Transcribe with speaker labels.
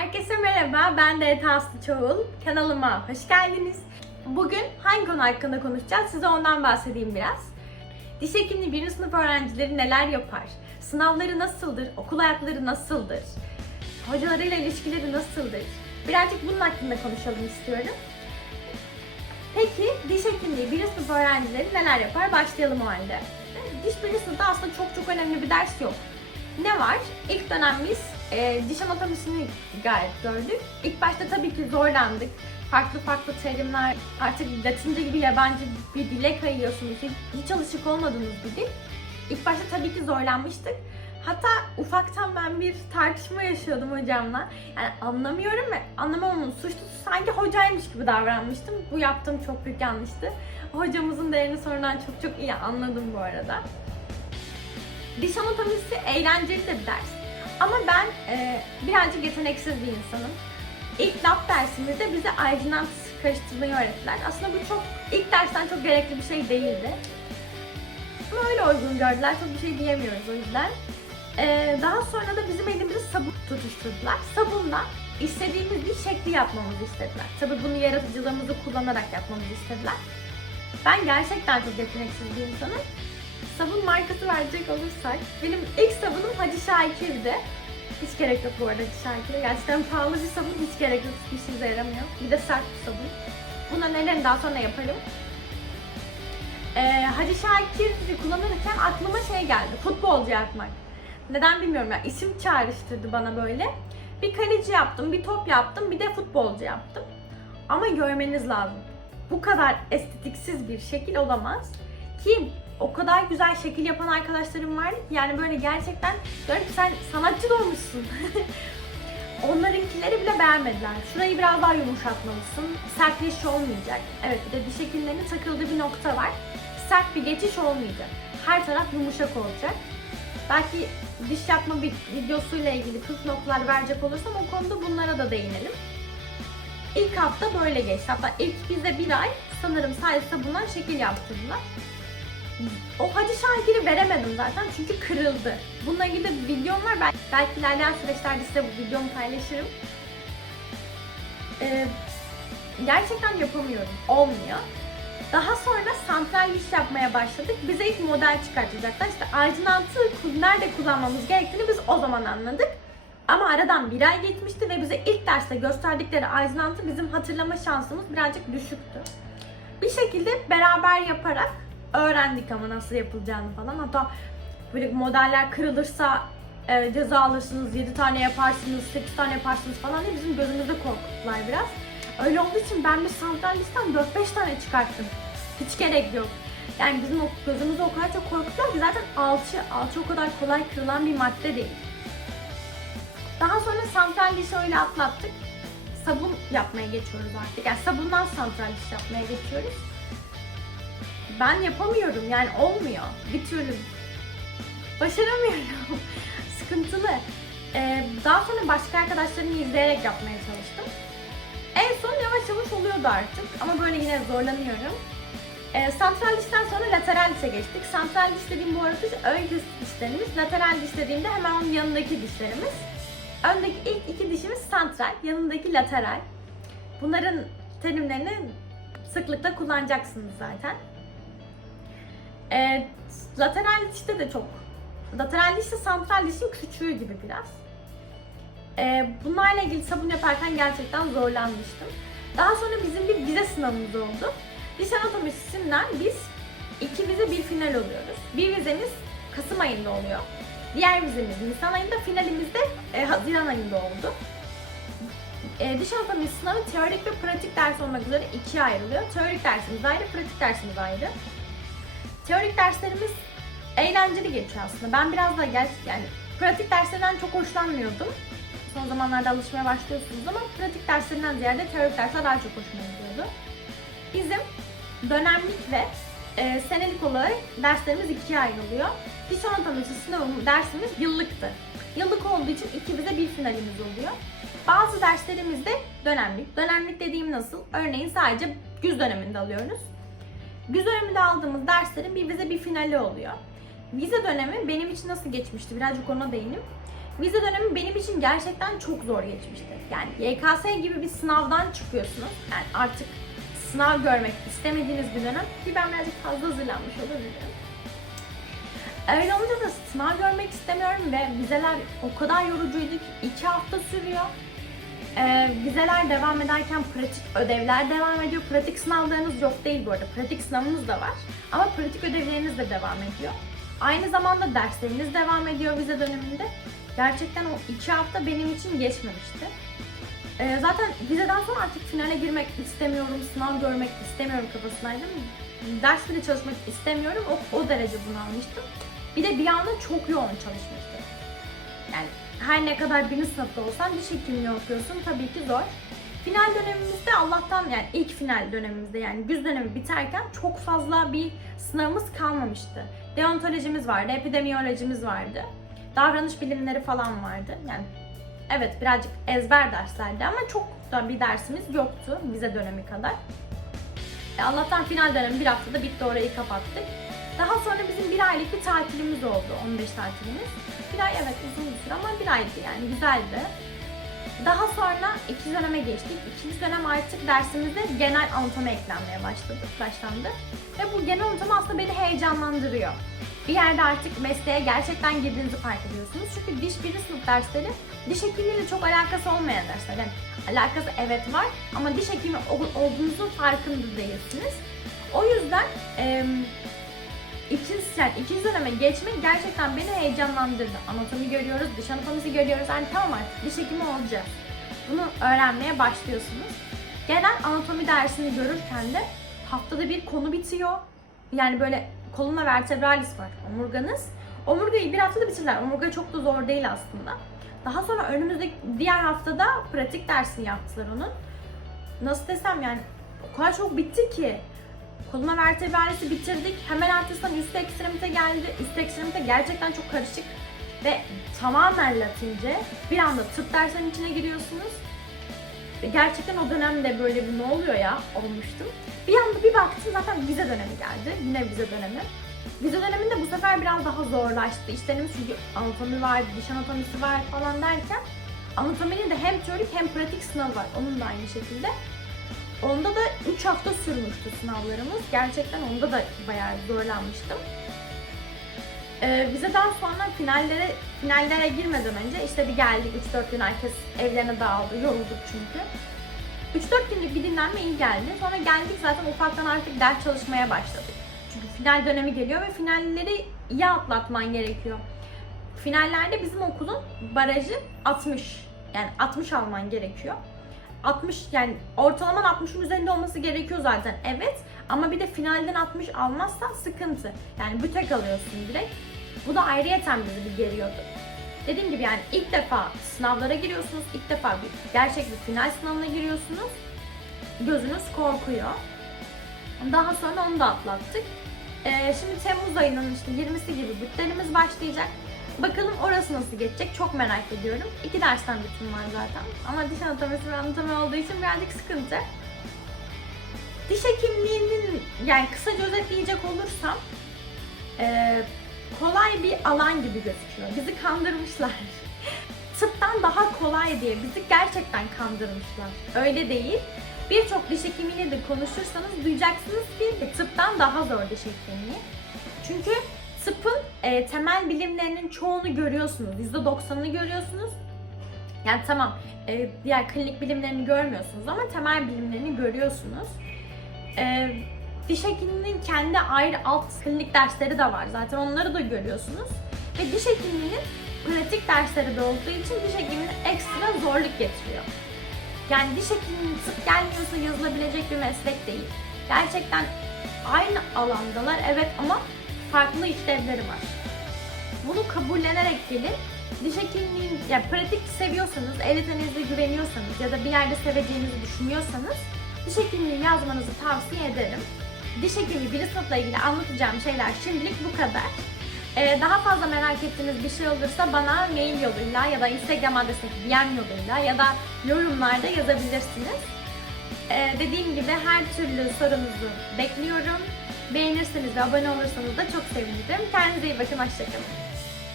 Speaker 1: Herkese merhaba, ben de Aslı Çoğul. Kanalıma hoş geldiniz. Bugün hangi konu hakkında konuşacağız? Size ondan bahsedeyim biraz. Diş hekimliği birinci sınıf öğrencileri neler yapar? Sınavları nasıldır? Okul hayatları nasıldır? Hocalarıyla ilişkileri nasıldır? Birazcık bunun hakkında konuşalım istiyorum. Peki diş hekimliği birinci sınıf öğrencileri neler yapar? Başlayalım o halde. Diş birinci sınıfta aslında çok çok önemli bir ders yok. Ne var? İlk dönem biz e, diş anatomisini gayet gördük. İlk başta tabii ki zorlandık. Farklı farklı terimler, artık Latince gibi yabancı bir dile kayıyorsunuz. Hiç, hiç alışık olmadığınız bir dil. İlk başta tabii ki zorlanmıştık. Hatta ufaktan ben bir tartışma yaşıyordum hocamla. Yani anlamıyorum ve anlamamamın suçlusu sanki hocaymış gibi davranmıştım. Bu yaptığım çok büyük yanlıştı. Hocamızın değerini sonradan çok çok iyi anladım bu arada. Diş anatomisi eğlenceli de bir ders. Ama ben e, birazcık yeteneksiz bir insanım. İlk lab dersimizde bize aydınlat karıştırmayı öğrettiler. Aslında bu çok ilk dersten çok gerekli bir şey değildi. Ama öyle uygun gördüler. Çok bir şey diyemiyoruz o yüzden. E, daha sonra da bizim elimize sabun tutuşturdular. Sabunla istediğimiz bir şekli yapmamızı istediler. Tabii bunu yaratıcılığımızı kullanarak yapmamızı istediler. Ben gerçekten çok yeteneksiz bir insanım sabun markası verecek olursak benim ilk sabunum Hacı Şakir'di. Hiç gerek yok bu arada Hacı Şakir'e. Gerçekten pahalı bir sabun hiç gerek yok. Hiçbir işimize yaramıyor. Bir de sert bir sabun. Bunların nelerini daha sonra yaparım. Ee, Hacı Şakir'i kullanırken aklıma şey geldi. Futbolcu yapmak. Neden bilmiyorum ya. isim çağrıştırdı bana böyle. Bir kaleci yaptım, bir top yaptım, bir de futbolcu yaptım. Ama görmeniz lazım. Bu kadar estetiksiz bir şekil olamaz. Ki o kadar güzel şekil yapan arkadaşlarım var yani böyle gerçekten diyorum ki sen sanatçı da olmuşsun. Onlarınkileri bile beğenmediler. Şurayı biraz daha yumuşatmalısın. Sertleşiş olmayacak. Evet bir de diş hekimlerinin takıldığı bir nokta var. Sert bir geçiş olmayacak. Her taraf yumuşak olacak. Belki diş yapma bir videosuyla ilgili püf noktalar verecek olursam o konuda bunlara da değinelim. İlk hafta böyle geçti. Hatta ilk bize bir ay sanırım sadece sabundan şekil yaptırdılar. O Hacı Şakir'i veremedim zaten çünkü kırıldı. Bununla ilgili de bir videom var. Belki, belki ilerleyen süreçlerde size bu videomu paylaşırım. Ee, gerçekten yapamıyorum. Olmuyor. Daha sonra santral iş yapmaya başladık. Bize ilk model çıkartacaklar. İşte aydınlatı nerede kullanmamız gerektiğini biz o zaman anladık. Ama aradan bir ay geçmişti ve bize ilk derste gösterdikleri aydınlatı bizim hatırlama şansımız birazcık düşüktü. Bir şekilde beraber yaparak öğrendik ama nasıl yapılacağını falan. Hatta böyle modeller kırılırsa e, ceza alırsınız, 7 tane yaparsınız, 8 tane yaparsınız falan diye bizim gözümüzde korkuttular biraz. Öyle olduğu için ben bir santral listem 4-5 tane çıkarttım. Hiç gerek yok. Yani bizim o gözümüzü o kadar çok korkutuyor ki zaten alçı, alçı o kadar kolay kırılan bir madde değil. Daha sonra santral dişi öyle atlattık. Sabun yapmaya geçiyoruz artık. Yani sabundan santral diş yapmaya geçiyoruz ben yapamıyorum yani olmuyor bir türlü. Başaramıyorum. Sıkıntılı. Ee, daha sonra başka arkadaşlarımı izleyerek yapmaya çalıştım. En son yavaş yavaş oluyordu artık ama böyle yine zorlanıyorum. Ee, santral dişten sonra lateral dişe geçtik. Santral diş dediğim bu arada ön dişlerimiz. Lateral diş dediğimde hemen onun yanındaki dişlerimiz. Öndeki ilk iki dişimiz santral, yanındaki lateral. Bunların terimlerini sıklıkla kullanacaksınız zaten. E, lateral dişte de çok. Lateral diş de santral dişin küçüğü gibi biraz. E, bunlarla ilgili sabun yaparken gerçekten zorlanmıştım. Daha sonra bizim bir vize sınavımız oldu. Diş anatomisinden biz iki vize bir final oluyoruz. Bir vizemiz Kasım ayında oluyor. Diğer vizemiz Nisan ayında, finalimiz de e, Haziran ayında oldu. E, diş anatomisi sınavı teorik ve pratik ders olmak üzere ikiye ayrılıyor. Teorik dersimiz ayrı, pratik dersimiz ayrı. Teorik derslerimiz eğlenceli geçiyor aslında. Ben biraz da gel yani pratik derslerinden çok hoşlanmıyordum. Son zamanlarda alışmaya başlıyorsunuz ama pratik derslerinden ziyade teorik dersler daha çok hoşuma gidiyordu. Bizim dönemlik ve e, senelik olarak derslerimiz ikiye ayrılıyor. Diş anatomisi sınavımız dersimiz yıllıktı. Yıllık olduğu için iki bize bir finalimiz oluyor. Bazı derslerimiz de dönemlik. Dönemlik dediğim nasıl? Örneğin sadece güz döneminde alıyoruz. Güz döneminde aldığımız derslerin bir vize bir finali oluyor. Vize dönemi benim için nasıl geçmişti? Birazcık ona değinim. Vize dönemi benim için gerçekten çok zor geçmişti. Yani YKS gibi bir sınavdan çıkıyorsunuz. Yani artık sınav görmek istemediğiniz bir dönem. Ki ben birazcık fazla hazırlanmış olabilirim. Öyle olunca da sınav görmek istemiyorum ve vizeler o kadar yorucuydu ki iki hafta sürüyor. Ee, vizeler devam ederken pratik ödevler devam ediyor. Pratik sınavlarınız yok değil bu arada. Pratik sınavınız da var. Ama pratik ödevleriniz de devam ediyor. Aynı zamanda dersleriniz devam ediyor vize döneminde. Gerçekten o iki hafta benim için geçmemişti. Ee, zaten vizeden sonra artık finale girmek istemiyorum, sınav görmek istemiyorum kafasındaydım. Ders bile çalışmak istemiyorum. O, o derece bunu almıştım. Bir de bir anda çok yoğun çalışmıştım. Yani her ne kadar birinci sınıfta olsan diş hekimliği okuyorsun tabii ki zor. Final dönemimizde Allah'tan yani ilk final dönemimizde yani güz dönemi biterken çok fazla bir sınavımız kalmamıştı. Deontolojimiz vardı, epidemiyolojimiz vardı. Davranış bilimleri falan vardı. Yani evet birazcık ezber derslerdi ama çok da bir dersimiz yoktu vize dönemi kadar. E, Allah'tan final dönemi bir haftada bitti orayı kapattık. Daha sonra bizim bir aylık bir tatilimiz oldu, 15 tatilimiz. Bir ay evet uzun bir süre ama bir aydı yani güzeldi. Daha sonra ikinci döneme geçtik. İkinci dönem artık dersimizde genel anatomi eklenmeye başladı, başlandı. Ve bu genel anatomi aslında beni heyecanlandırıyor. Bir yerde artık mesleğe gerçekten girdiğinizi fark ediyorsunuz. Çünkü diş birinci sınıf dersleri diş hekimliğiyle çok alakası olmayan dersler. Yani alakası evet var ama diş hekimi ol- olduğunuzun farkında değilsiniz. O yüzden eee ikinci, yani ikinci döneme geçmek gerçekten beni heyecanlandırdı. Anatomi görüyoruz, diş anatomisi görüyoruz. Yani tamam artık diş hekimi olacağız. Bunu öğrenmeye başlıyorsunuz. Genel anatomi dersini görürken de haftada bir konu bitiyor. Yani böyle koluna vertebralis var, omurganız. Omurgayı bir haftada bitirdiler. Omurga çok da zor değil aslında. Daha sonra önümüzdeki diğer haftada pratik dersini yaptılar onun. Nasıl desem yani o kadar çok bitti ki. Koluna vertebralisi bitirdik. Hemen ertesinden üst ekstremite geldi. Üst ekstremite gerçekten çok karışık ve tamamen latince. Bir anda tıp dersinin içine giriyorsunuz. Ve gerçekten o dönemde böyle bir ne oluyor ya olmuştum. Bir anda bir baktım zaten vize dönemi geldi. Yine vize dönemi. Vize döneminde bu sefer biraz daha zorlaştı. İşlerimiz çünkü anatomi var, diş anatomisi var falan derken anatominin de hem teorik hem pratik sınavı var. Onun da aynı şekilde. Onda da 3 hafta sürmüştü sınavlarımız. Gerçekten onda da bayağı zorlanmıştım. Ee, vizeden sonra finallere finallere girmeden önce işte bir geldik 3-4 gün herkes evlerine dağıldı. Yorulduk çünkü. 3-4 günlük bir dinlenme iyi geldi. Sonra geldik zaten ufaktan artık ders çalışmaya başladık. Çünkü final dönemi geliyor ve finalleri iyi atlatman gerekiyor. Finallerde bizim okulun barajı 60. Yani 60 alman gerekiyor. 60 yani ortalaman 60'ın üzerinde olması gerekiyor zaten evet ama bir de finalden 60 almazsan sıkıntı. Yani büte kalıyorsun direkt. Bu da ayrıyeten bizi bir geriyordu. Dediğim gibi yani ilk defa sınavlara giriyorsunuz, ilk defa bir gerçek bir final sınavına giriyorsunuz. Gözünüz korkuyor. Daha sonra onu da atlattık. Ee, şimdi Temmuz ayının işte 20'si gibi bütlerimiz başlayacak. Bakalım orası nasıl geçecek çok merak ediyorum. İki dersten bütün var zaten. Ama diş anatomisi ve anatomi olduğu için birazcık sıkıntı. Diş hekimliğinin yani kısaca özetleyecek olursam eee, kolay bir alan gibi gözüküyor. Bizi kandırmışlar. Tıptan daha kolay diye bizi gerçekten kandırmışlar. Öyle değil. Birçok diş hekimiyle de konuşursanız duyacaksınız ki tıptan daha zor diş hekimliği. Çünkü tıpın e, temel bilimlerinin çoğunu görüyorsunuz. %90'ını görüyorsunuz. Yani tamam e, diğer klinik bilimlerini görmüyorsunuz ama temel bilimlerini görüyorsunuz. E, diş hekimliğinin kendi ayrı alt klinik dersleri de var. Zaten onları da görüyorsunuz. Ve diş hekimliğinin pratik dersleri de olduğu için diş hekimliğine ekstra zorluk getiriyor. Yani diş hekimliğinin tıp gelmiyorsa yazılabilecek bir meslek değil. Gerçekten aynı alandalar evet ama farklı işlevleri var. Bunu kabullenerek gelin. Diş hekimliği, yani pratik seviyorsanız, eğitiminize güveniyorsanız ya da bir yerde seveceğinizi düşünüyorsanız diş hekimliği yazmanızı tavsiye ederim. Diş birinci sınıfla ilgili anlatacağım şeyler şimdilik bu kadar. Ee, daha fazla merak ettiğiniz bir şey olursa bana mail yoluyla ya da Instagram adresindeki DM yoluyla ya da yorumlarda yazabilirsiniz. Ee, dediğim gibi her türlü sorunuzu bekliyorum. Beğenirseniz ve abone olursanız da çok sevinirim. Kendinize iyi bakın, hoşçakalın.